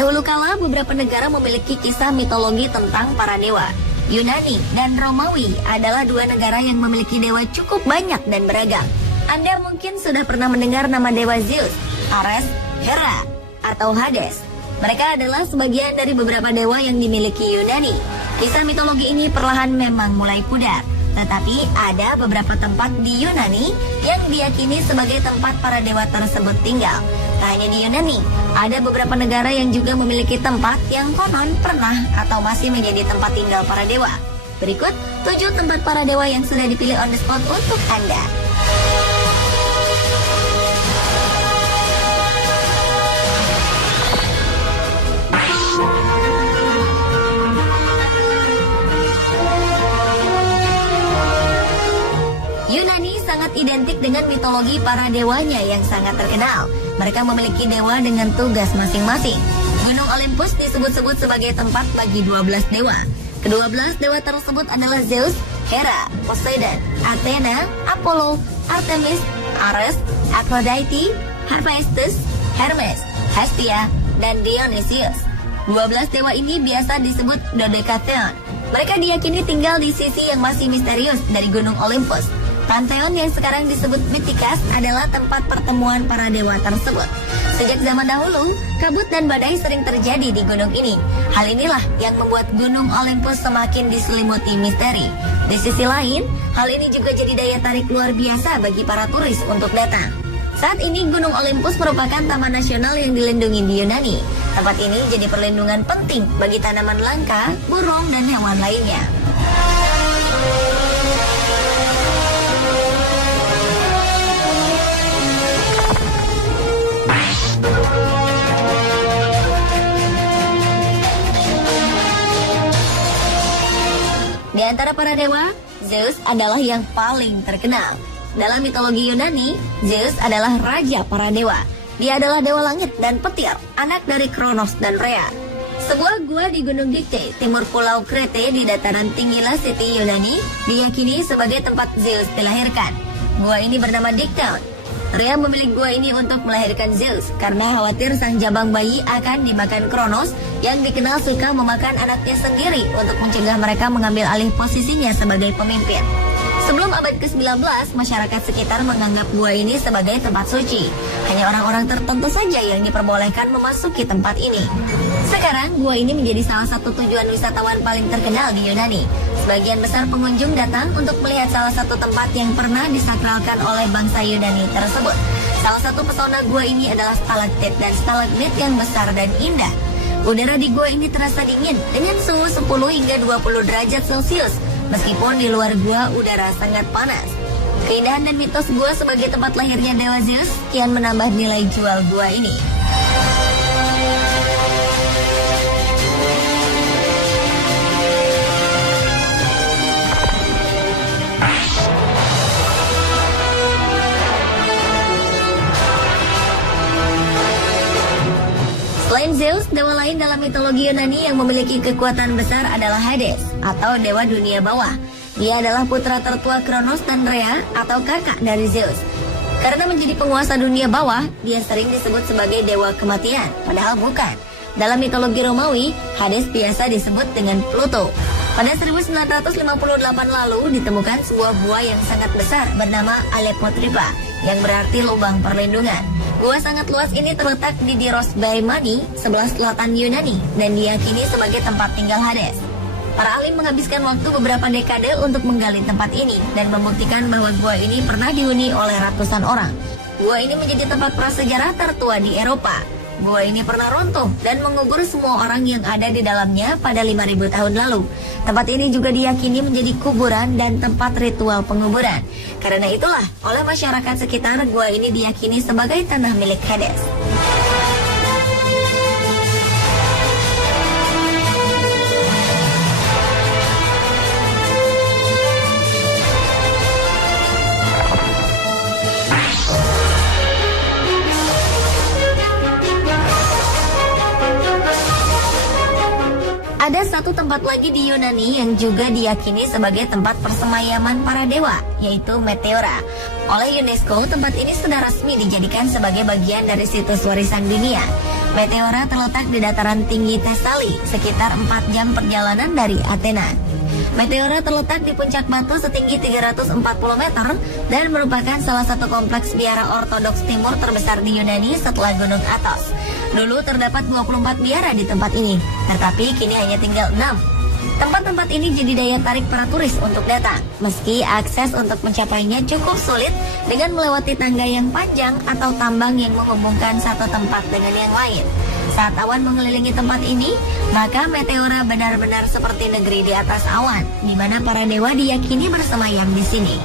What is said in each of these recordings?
Dahulu kala beberapa negara memiliki kisah mitologi tentang para dewa. Yunani dan Romawi adalah dua negara yang memiliki dewa cukup banyak dan beragam. Anda mungkin sudah pernah mendengar nama dewa Zeus, Ares, Hera, atau Hades. Mereka adalah sebagian dari beberapa dewa yang dimiliki Yunani. Kisah mitologi ini perlahan memang mulai pudar. Tetapi ada beberapa tempat di Yunani yang diyakini sebagai tempat para dewa tersebut tinggal. Tak hanya di Yunani, ada beberapa negara yang juga memiliki tempat yang konon pernah atau masih menjadi tempat tinggal para dewa. Berikut 7 tempat para dewa yang sudah dipilih on the spot untuk Anda. Yunani sangat identik dengan mitologi para dewanya yang sangat terkenal. Mereka memiliki dewa dengan tugas masing-masing. Gunung Olympus disebut-sebut sebagai tempat bagi 12 dewa. Ke-12 dewa tersebut adalah Zeus, Hera, Poseidon, Athena, Apollo, Artemis, Ares, Aphrodite, Hephaestus, Hermes, Hestia, dan Dionysius. 12 dewa ini biasa disebut Dodekatheon. Mereka diyakini tinggal di sisi yang masih misterius dari Gunung Olympus. Pantheon yang sekarang disebut Mythicus adalah tempat pertemuan para dewa tersebut. Sejak zaman dahulu, kabut dan badai sering terjadi di gunung ini. Hal inilah yang membuat Gunung Olympus semakin diselimuti misteri. Di sisi lain, hal ini juga jadi daya tarik luar biasa bagi para turis untuk datang. Saat ini Gunung Olympus merupakan taman nasional yang dilindungi di Yunani. Tempat ini jadi perlindungan penting bagi tanaman langka, burung, dan hewan lainnya. Di antara para dewa, Zeus adalah yang paling terkenal. Dalam mitologi Yunani, Zeus adalah raja para dewa. Dia adalah dewa langit dan petir, anak dari Kronos dan Rhea. Sebuah gua di Gunung Dikte, timur pulau Krete di dataran tinggi Lasiti, Yunani, diyakini sebagai tempat Zeus dilahirkan. Gua ini bernama Dikteon. Rhea memilih gua ini untuk melahirkan Zeus karena khawatir sang jabang bayi akan dimakan Kronos yang dikenal suka memakan anaknya sendiri untuk mencegah mereka mengambil alih posisinya sebagai pemimpin. Sebelum abad ke-19, masyarakat sekitar menganggap gua ini sebagai tempat suci. Hanya orang-orang tertentu saja yang diperbolehkan memasuki tempat ini. Sekarang, gua ini menjadi salah satu tujuan wisatawan paling terkenal di Yunani. Sebagian besar pengunjung datang untuk melihat salah satu tempat yang pernah disakralkan oleh bangsa Yunani tersebut. Salah satu pesona gua ini adalah stalaktit dan stalagmit yang besar dan indah. Udara di gua ini terasa dingin dengan suhu 10 hingga 20 derajat Celcius. Meskipun di luar gua udara sangat panas. Keindahan dan mitos gua sebagai tempat lahirnya dewa Zeus kian menambah nilai jual gua ini. Selain Zeus, dewa lain dalam mitologi Yunani yang memiliki kekuatan besar adalah Hades, atau dewa dunia bawah. Dia adalah putra tertua Kronos dan Rhea, atau kakak dari Zeus. Karena menjadi penguasa dunia bawah, dia sering disebut sebagai dewa kematian, padahal bukan. Dalam mitologi Romawi, Hades biasa disebut dengan Pluto. Pada 1958 lalu ditemukan sebuah gua yang sangat besar bernama Alepotripa, yang berarti lubang perlindungan. Gua sangat luas ini terletak di Diros Bay Mani, sebelah selatan Yunani, dan diyakini sebagai tempat tinggal Hades. Para alim menghabiskan waktu beberapa dekade untuk menggali tempat ini dan membuktikan bahwa gua ini pernah dihuni oleh ratusan orang. Gua ini menjadi tempat prasejarah tertua di Eropa. Gua ini pernah runtuh dan mengubur semua orang yang ada di dalamnya pada 5.000 tahun lalu. Tempat ini juga diyakini menjadi kuburan dan tempat ritual penguburan. Karena itulah, oleh masyarakat sekitar, gua ini diyakini sebagai tanah milik Hades. Ada satu tempat lagi di Yunani yang juga diyakini sebagai tempat persemayaman para dewa, yaitu Meteora. Oleh UNESCO, tempat ini sudah resmi dijadikan sebagai bagian dari situs warisan dunia. Meteora terletak di dataran tinggi Thesali, sekitar 4 jam perjalanan dari Athena. Meteora terletak di puncak batu setinggi 340 meter dan merupakan salah satu kompleks biara ortodoks timur terbesar di Yunani setelah Gunung Athos. Dulu terdapat 24 biara di tempat ini, tetapi kini hanya tinggal 6. Tempat-tempat ini jadi daya tarik para turis untuk datang, meski akses untuk mencapainya cukup sulit dengan melewati tangga yang panjang atau tambang yang menghubungkan satu tempat dengan yang lain. Saat awan mengelilingi tempat ini, maka Meteora benar-benar seperti negeri di atas awan, di mana para dewa diyakini bersemayam di sini.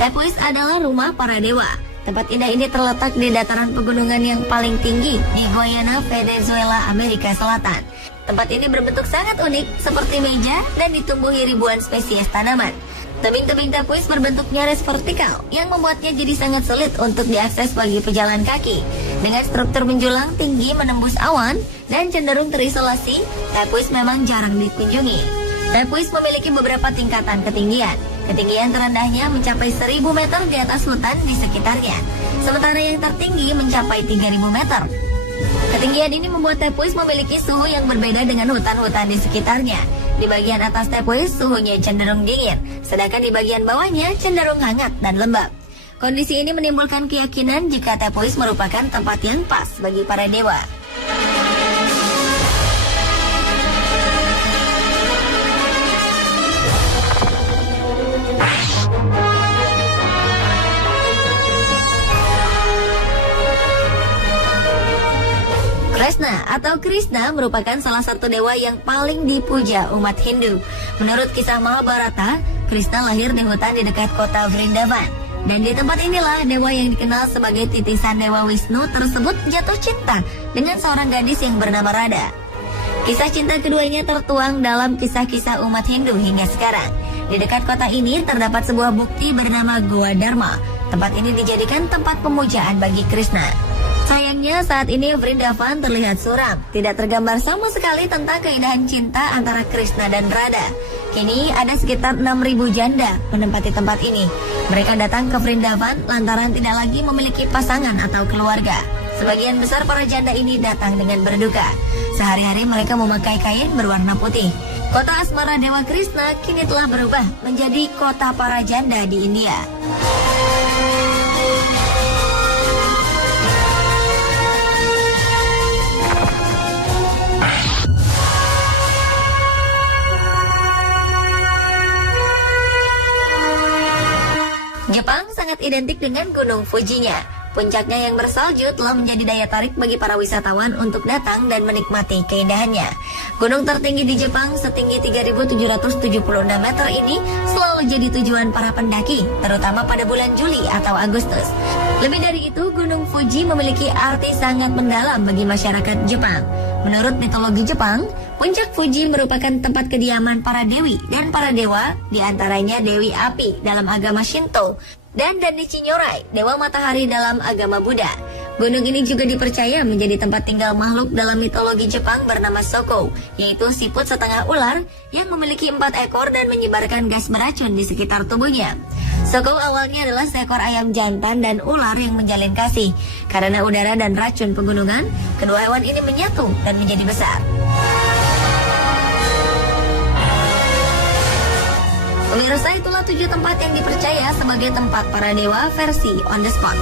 Tepuis adalah rumah para dewa. Tempat indah ini terletak di dataran pegunungan yang paling tinggi di Guayana, Venezuela, Amerika Selatan. Tempat ini berbentuk sangat unik, seperti meja dan ditumbuhi ribuan spesies tanaman. Tebing-tebing tepuis berbentuk nyaris vertikal, yang membuatnya jadi sangat sulit untuk diakses bagi pejalan kaki. Dengan struktur menjulang tinggi menembus awan dan cenderung terisolasi, tepuis memang jarang dikunjungi. Tepuis memiliki beberapa tingkatan ketinggian. Ketinggian terendahnya mencapai 1000 meter di atas hutan di sekitarnya, sementara yang tertinggi mencapai 3000 meter. Ketinggian ini membuat Tepuis memiliki suhu yang berbeda dengan hutan-hutan di sekitarnya. Di bagian atas Tepuis suhunya cenderung dingin, sedangkan di bagian bawahnya cenderung hangat dan lembab. Kondisi ini menimbulkan keyakinan jika Tepuis merupakan tempat yang pas bagi para dewa. Krishna atau Krishna merupakan salah satu dewa yang paling dipuja umat Hindu. Menurut kisah Mahabharata, Krishna lahir di hutan di dekat kota Vrindavan. Dan di tempat inilah dewa yang dikenal sebagai titisan Dewa Wisnu tersebut jatuh cinta dengan seorang gadis yang bernama Radha. Kisah cinta keduanya tertuang dalam kisah-kisah umat Hindu hingga sekarang. Di dekat kota ini terdapat sebuah bukti bernama Goa Dharma. Tempat ini dijadikan tempat pemujaan bagi Krishna. Sayangnya saat ini Vrindavan terlihat suram, tidak tergambar sama sekali tentang keindahan cinta antara Krishna dan Radha. Kini ada sekitar 6.000 janda menempati tempat ini. Mereka datang ke Vrindavan lantaran tidak lagi memiliki pasangan atau keluarga. Sebagian besar para janda ini datang dengan berduka. Sehari-hari mereka memakai kain berwarna putih. Kota asmara Dewa Krishna kini telah berubah menjadi kota para janda di India. Jepang sangat identik dengan Gunung Fujinya. Puncaknya yang bersalju telah menjadi daya tarik bagi para wisatawan untuk datang dan menikmati keindahannya. Gunung tertinggi di Jepang setinggi 3.776 meter ini selalu jadi tujuan para pendaki, terutama pada bulan Juli atau Agustus. Lebih dari itu, Gunung Fuji memiliki arti sangat mendalam bagi masyarakat Jepang. Menurut mitologi Jepang, puncak Fuji merupakan tempat kediaman para dewi dan para dewa, diantaranya Dewi Api dalam agama Shinto, dan Danichi Nyorai, dewa matahari dalam agama Buddha. Gunung ini juga dipercaya menjadi tempat tinggal makhluk dalam mitologi Jepang bernama Shoko, yaitu siput setengah ular yang memiliki 4 ekor dan menyebarkan gas beracun di sekitar tubuhnya. Shoko awalnya adalah seekor ayam jantan dan ular yang menjalin kasih. Karena udara dan racun pegunungan, kedua hewan ini menyatu dan menjadi besar. Pemirsa, itulah 7 tempat yang dipercaya sebagai tempat para dewa versi on the spot.